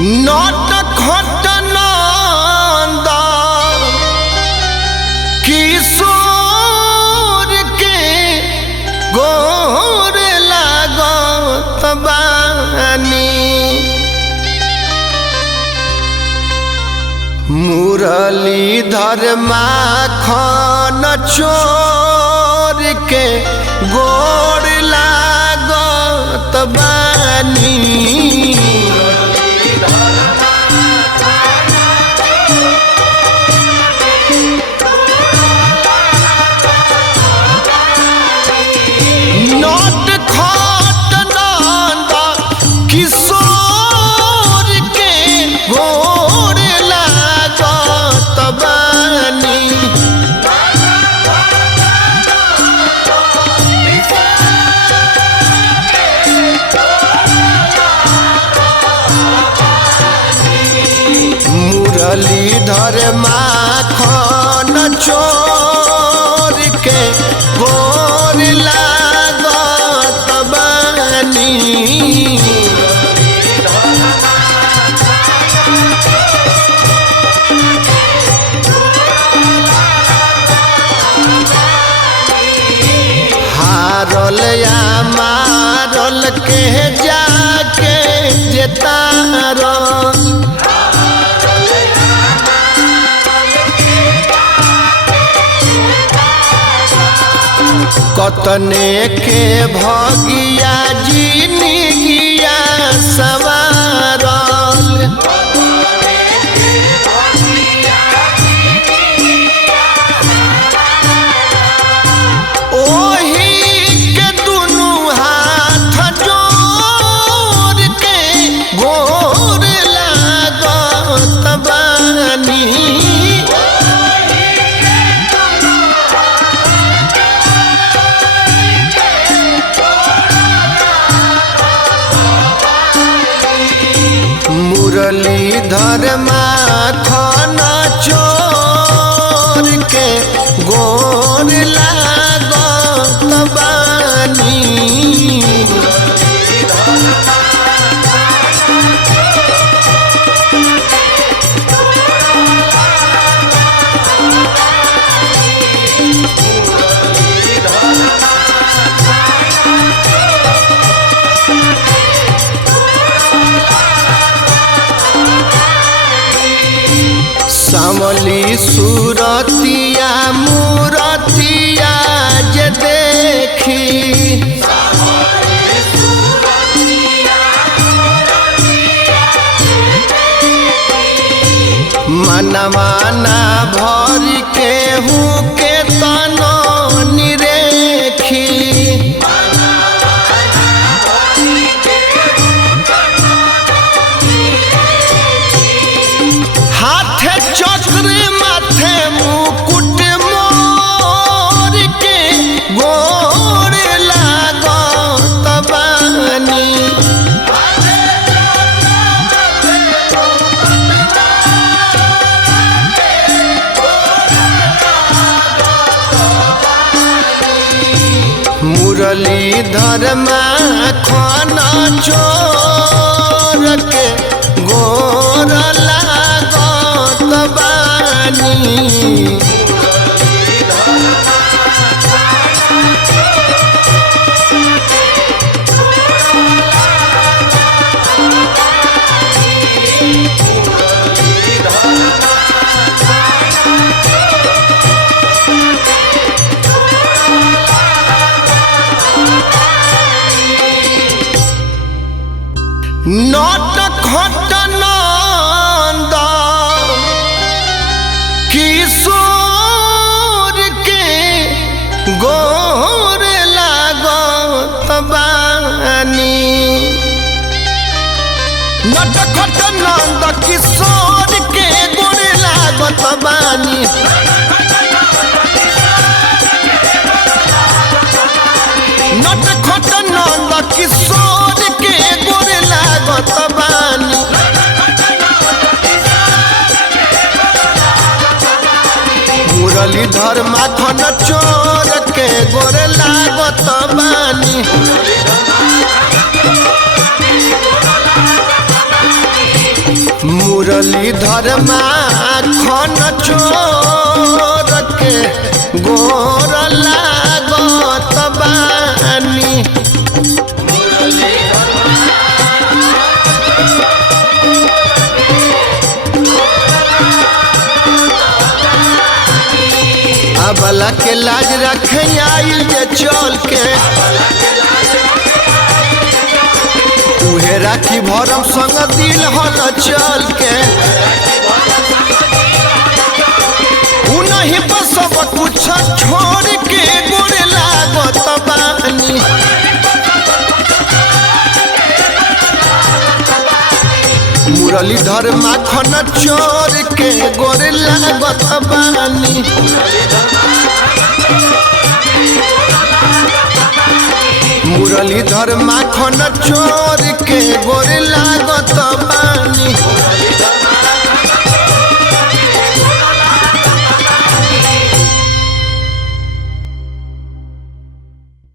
नट खट नंद किशोर के गोर लागत बानी। मुरलीधर माखन चोर के गोर लागत बानी। नट खट नंद किशोर के गोर लागत बानी। मुरलीधर माखन चोर के गोर लागत बानी। हारल या मारल के जाके जेतारल। कतने के भगिया जिनगिया सवारल। ओही के दुनु हाथ जोड़ के गोर लागत बानी। मुरलीधर माखन चोर के गोर लागत बानी। सामली सूरतिया मूरतिया जे देखी। मनवा ना भर के हूँ के तनो निरेखी। हाथे चक्र माथे मुकुट मोर के गोर लागत बानी। मुरलीधर माखन चोर के गोर लागत बानी। नट खट नंद किशोर के गोर लागत बानी। नट खट नंद किशोर के गोर लागत बानी। नट खट नंद किशोर के गोर लागत बानी। मुरलीधर माखन चोर के गोर लागत बानी। मुरलीधर माखन चोर के गोर लागत बानी। अबला के लाज रखे आइल जे चल के उहे राखी भरम संग दिल हल चल के उनही पर सब कुछ छोड़ के गोर लागत बानी। मुरलीधर माखन चोर के गोर लागत बानी। मुरलीधर माखन चोर के